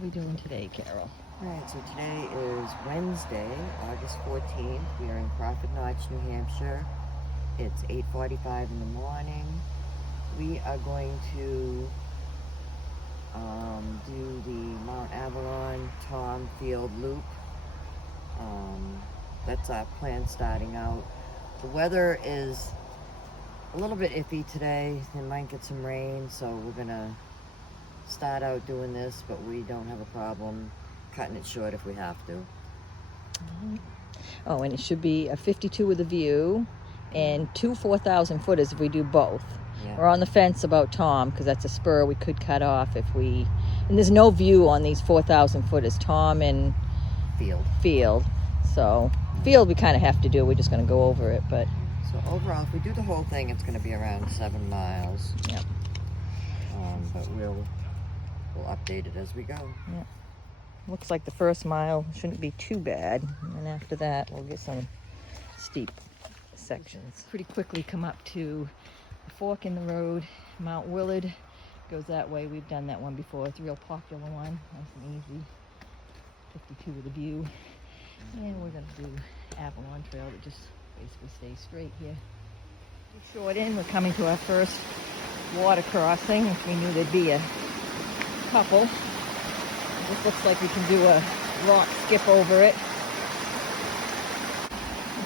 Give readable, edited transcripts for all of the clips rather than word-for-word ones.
are we doing today, Carol? Alright, so today is Wednesday, August 14th. We are in Crawford Notch, New Hampshire. It's 8:45 in the morning. We are going to do the Mount Avalon Tom Field Loop. That's our plan starting out. The weather is a little bit iffy today. It might get some rain, so we're gonna start out doing this, but we don't have a problem cutting it short if we have to. Oh, and it should be a 52 with a view and two 4,000 footers if we do both. Yeah. We're on the fence about Tom because that's a spur we could cut off if we... And there's no view on these 4,000 footers, Tom and Field. So Field we kind of have to do. We're just going to go over it, but... So overall, if we do the whole thing, it's going to be around 7 miles. Yep. But we'll update it as we go. Yep. Looks like the first mile shouldn't be too bad, and after that we'll get some steep sections. Pretty quickly come up to a fork in the road. Mount Willard goes that way. We've done that one before. It's a real popular one, nice and easy. 52 with a view. And we're going to do Avalon Trail that just basically stays straight here. Short in, we're coming to our first water crossing. If we knew there'd be a couple. This looks like we can do a rock skip over it.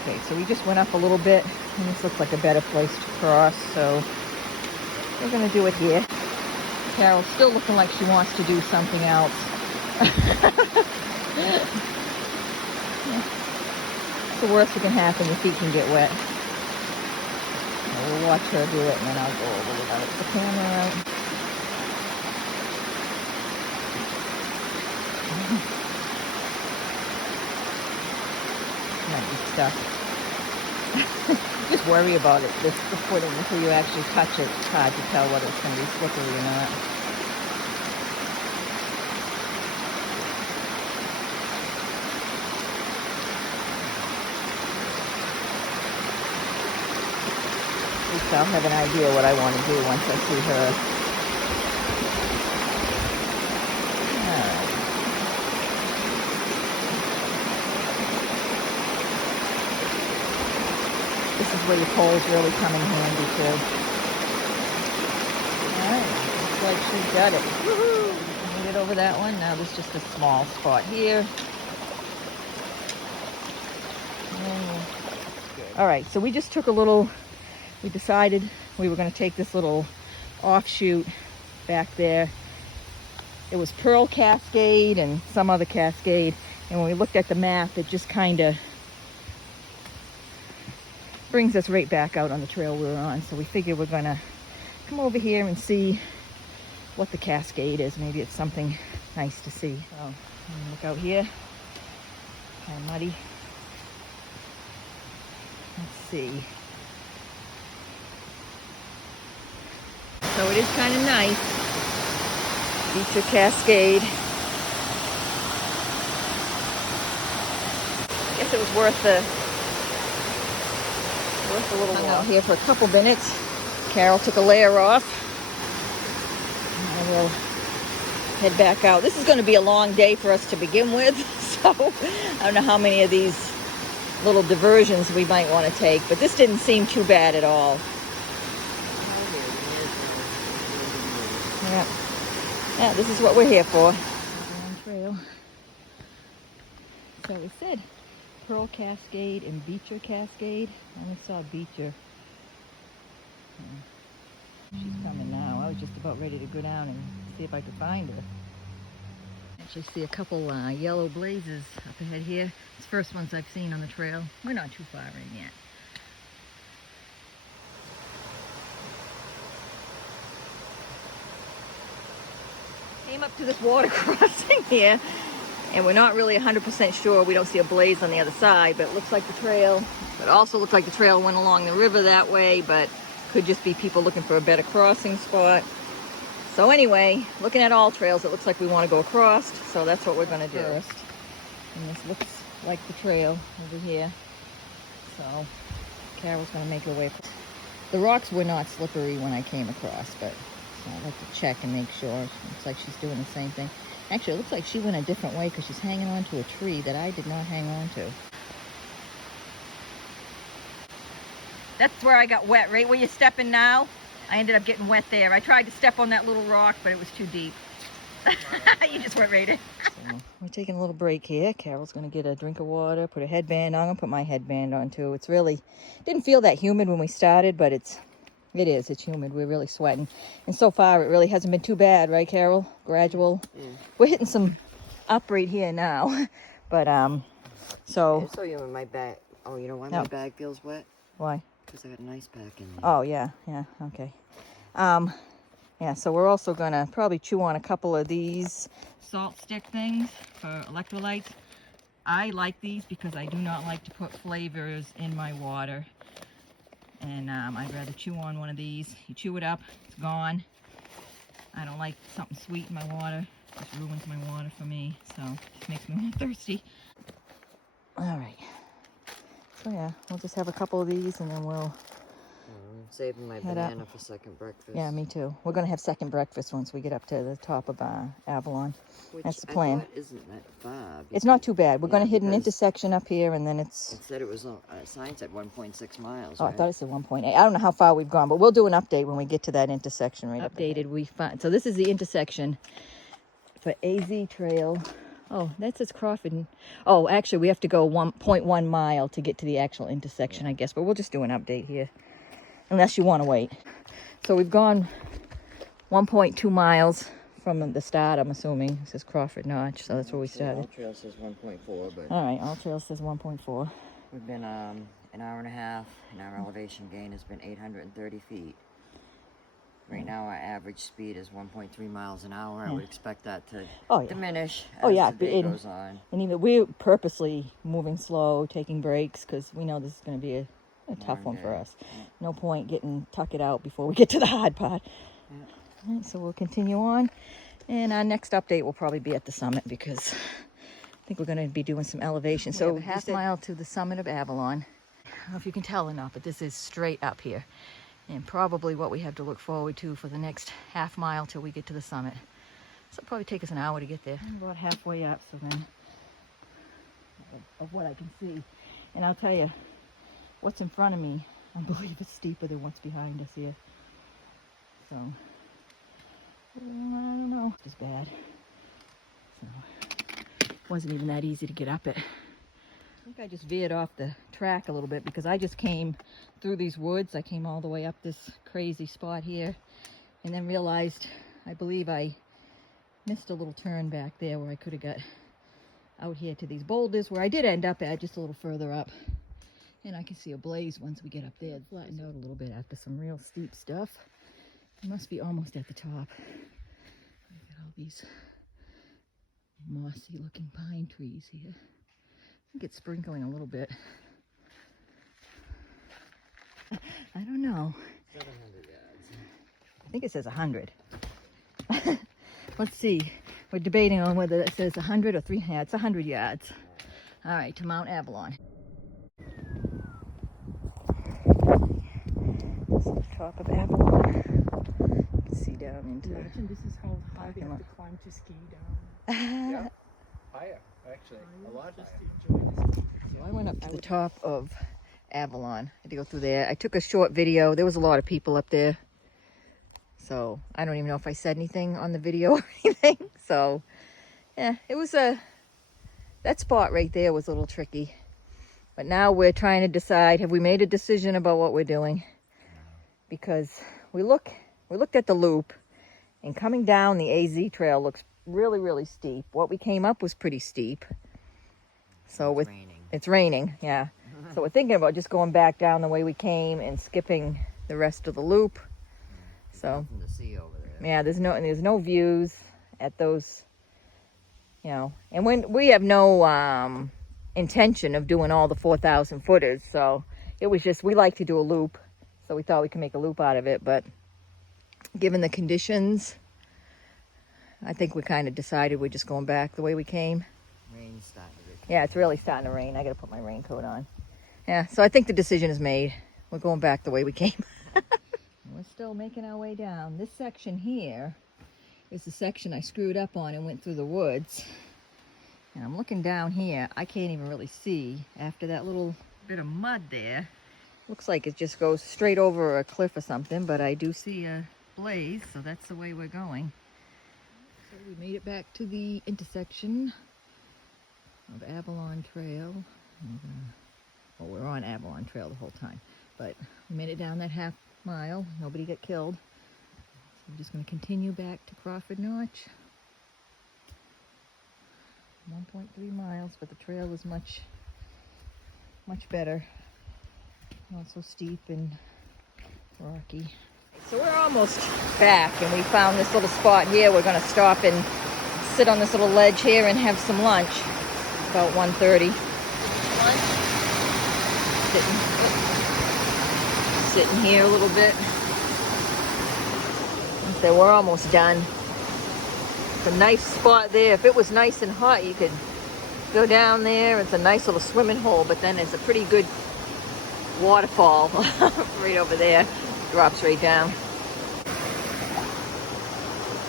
Okay, so we just went up a little bit, and this looks like a better place to cross, so we're going to do it here. Carol's still looking like she wants to do something else. It's the worst that can happen, your feet can get wet. We'll watch her do it, and then I'll go over without the camera out. Might be stuck. Just worry about it, the footing, until you actually touch it. It's hard to tell whether it's going to be slippery or not. At least I'll have an idea what I want to do once I see her. This is where your poles really come in handy too. Alright, looks like she's got it. Woohoo! Made it over that one. Now there's just a small spot here. Alright, so we just took a little, we decided we were going to take this little offshoot back there. It was Pearl Cascade and some other cascade, and when we looked at the map, it just kind of brings us right back out on the trail we were on. So we figured we're gonna come over here and see what the cascade is. Maybe it's something nice to see. So look out here, kind of muddy. Let's see. So it is kind of nice. Beecher Cascade. I guess it was worth a little walk. Out here for a couple minutes. Carol took a layer off. And we'll head back out. This is going to be a long day for us to begin with, so I don't know how many of these little diversions we might want to take, but this didn't seem too bad at all. Yeah, this is what we're here for. Trail. So we said Pearl Cascade and Beecher Cascade. I only saw Beecher. She's coming now. I was just about ready to go down and see if I could find her. Actually see a couple yellow blazes up ahead here. It's the first ones I've seen on the trail. We're not too far in yet. Came up to this water crossing here, and we're not really 100% sure. We don't see a blaze on the other side, but it looks like the trail. It also looks like the trail went along the river that way, but could just be people looking for a better crossing spot. So anyway, looking at all trails, it looks like we want to go across, so that's what we're going to do first. And this looks like the trail over here. So Carol's going to make her way. The rocks were not slippery when I came across, but so I'd like to check and make sure. Looks like she's doing the same thing. Actually, it looks like she went a different way because she's hanging on to a tree that I did not hang on to. That's where I got wet, right where you're stepping now. I ended up getting wet there. I tried to step on that little rock, but it was too deep. You just went right in. So we're taking a little break here. Carol's going to get a drink of water, put a headband on. I'm going to put my headband on too. It's really, didn't feel that humid when we started, but it is. It's humid. We're really sweating. And so far, it really hasn't been too bad, right, Carol? Gradual. Yeah. We're hitting some up right here now. But, so. So you in my bag. Oh, you know why my bag feels wet? Why? Because I got an ice pack in there. Oh, yeah. Yeah. Okay. Yeah, so we're also going to probably chew on a couple of these salt stick things for electrolytes. I like these because I do not like to put flavors in my water. And I'd rather chew on one of these. You chew it up, it's gone. I don't like something sweet in my water. It just ruins my water for me, so it just makes me more thirsty. All right. So yeah, we'll just have a couple of these and then we'll saving my banana for second breakfast. Yeah, me too. We're going to have second breakfast once we get up to the top of Avalon. Which that's the plan. I thought isn't that far. It's not too bad. We're going to hit an intersection up here, and then it's... It said it was, sign said 1.6 miles, Oh, right? I thought it said 1.8. I don't know how far we've gone, but we'll do an update when we get to that intersection right up ahead. We find. So this is the intersection for AZ Trail. Oh, that says Crawford. Oh, actually, we have to go 1.1 mile to get to the actual intersection, I guess. But we'll just do an update here. Unless you want to wait. So we've gone 1.2 miles from the start, I'm assuming. It says Crawford Notch, so that's where we started. All Trail says 1.4, but... All right, All Trail says 1.4. We've been an hour and a half, and our elevation gain has been 830 feet. Right now, our average speed is 1.3 miles an hour. I would expect that to diminish as the day goes on. And even we're purposely moving slow, taking breaks, because we know this is going to be a tough one for us. No point getting tuck it out before we get to the hard part. All right, so we'll continue on, and our next update will probably be at the summit because I think we're going to be doing some elevation. So we have a half mile to the summit of Avalon. I don't know if you can tell or not, but this is straight up here, and probably what we have to look forward to for the next half mile till we get to the summit. So it'll probably take us an hour to get there. I'm about halfway up, so then of what I can see, and I'll tell you, what's in front of me, I believe it's steeper than what's behind us here. So, I don't know. It's just bad. So, it wasn't even that easy to get up it. I think I just veered off the track a little bit because I just came through these woods. I came all the way up this crazy spot here and then realized, I believe I missed a little turn back there where I could have got out here to these boulders where I did end up at, just a little further up. And I can see a blaze once we get up there. It's flattened out a little bit after some real steep stuff. It must be almost at the top. Look at all these mossy looking pine trees here. I think it's sprinkling a little bit. I don't know. 700 yards. I think it says 100. Let's see. We're debating on whether it says 100 or 300. Yeah, it's 100 yards. All right, to Mount Avalon. This is the top of Avalon. You can see down into... Imagine this is how high they have to climb to ski down. Yeah, higher, actually, a lot Just higher. to enjoy this. So I went up to the top of Avalon. I had to go through there. I took a short video. There was a lot of people up there. So I don't even know if I said anything on the video or anything. So yeah, it was that spot right there was a little tricky. But now we're trying to decide, have we made a decision about what we're doing? Because we looked at the loop, and coming down the AZ trail looks really, really steep. What we came up was pretty steep. So it's raining, yeah. So we're thinking about just going back down the way we came and skipping the rest of the loop. So Nothing to see over there. yeah, there's no views at those, you know. And when we have no intention of doing all the 4,000 footers, so it was just, we like to do a loop, so we thought we could make a loop out of it. But given the conditions, I think we kind of decided we're just going back the way we came. Rain's starting to get... Yeah, it's really starting to rain. I gotta put my raincoat on. Yeah, so I think the decision is made. We're going back the way we came. We're still making our way down. This section here There's a section I screwed up on and went through the woods. And I'm looking down here. I can't even really see after that little bit of mud there. Looks like it just goes straight over a cliff or something, but I do see a blaze, so that's the way we're going. So we made it back to the intersection of Avalon Trail. Well, we're on Avalon Trail the whole time, but we made it down that half mile. Nobody got killed. So we're just going to continue back to Crawford Notch. 1.3 miles, but the trail is much better. Not so steep and rocky. So we're almost back, and we found this little spot here. We're going to stop and sit on this little ledge here and have some lunch. About 1:30. Sitting here a little bit. So we're almost done. It's a nice spot there. If it was nice and hot, you could go down there. It's a nice little swimming hole, but then it's a pretty good waterfall right over there. Drops right down.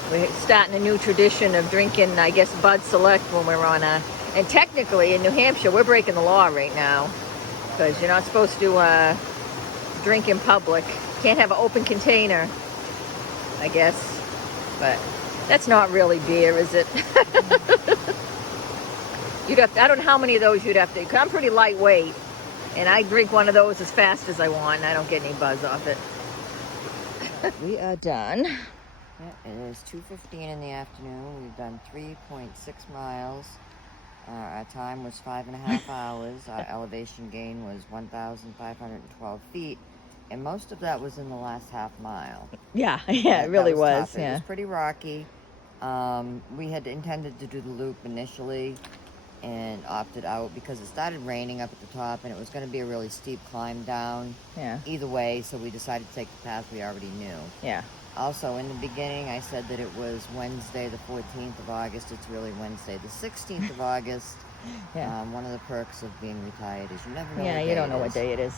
We're starting a new tradition of drinking, I guess, Bud Select when we're on and technically in New Hampshire, we're breaking the law right now because you're not supposed to drink in public. Can't have an open container, I guess, but that's not really beer, is it? You'd have to, I don't know how many of those you'd have to, because I'm pretty lightweight, and I drink one of those as fast as I want, and I don't get any buzz off it. We are done. Yeah, it is 2:15 in the afternoon. We've done 3.6 miles. Our time was 5.5 hours. Our elevation gain was 1,512 feet. And most of that was in the last half mile. Yeah, it really was. Tough. It was pretty rocky. We had intended to do the loop initially and opted out because it started raining up at the top and it was going to be a really steep climb down. Yeah. Either way, so we decided to take the path we already knew. Yeah. Also, in the beginning, I said that it was Wednesday, the 14th of August. It's really Wednesday, the 16th of August. Yeah. One of the perks of being retired is you never know Yeah, what you day don't it know what is. day it is.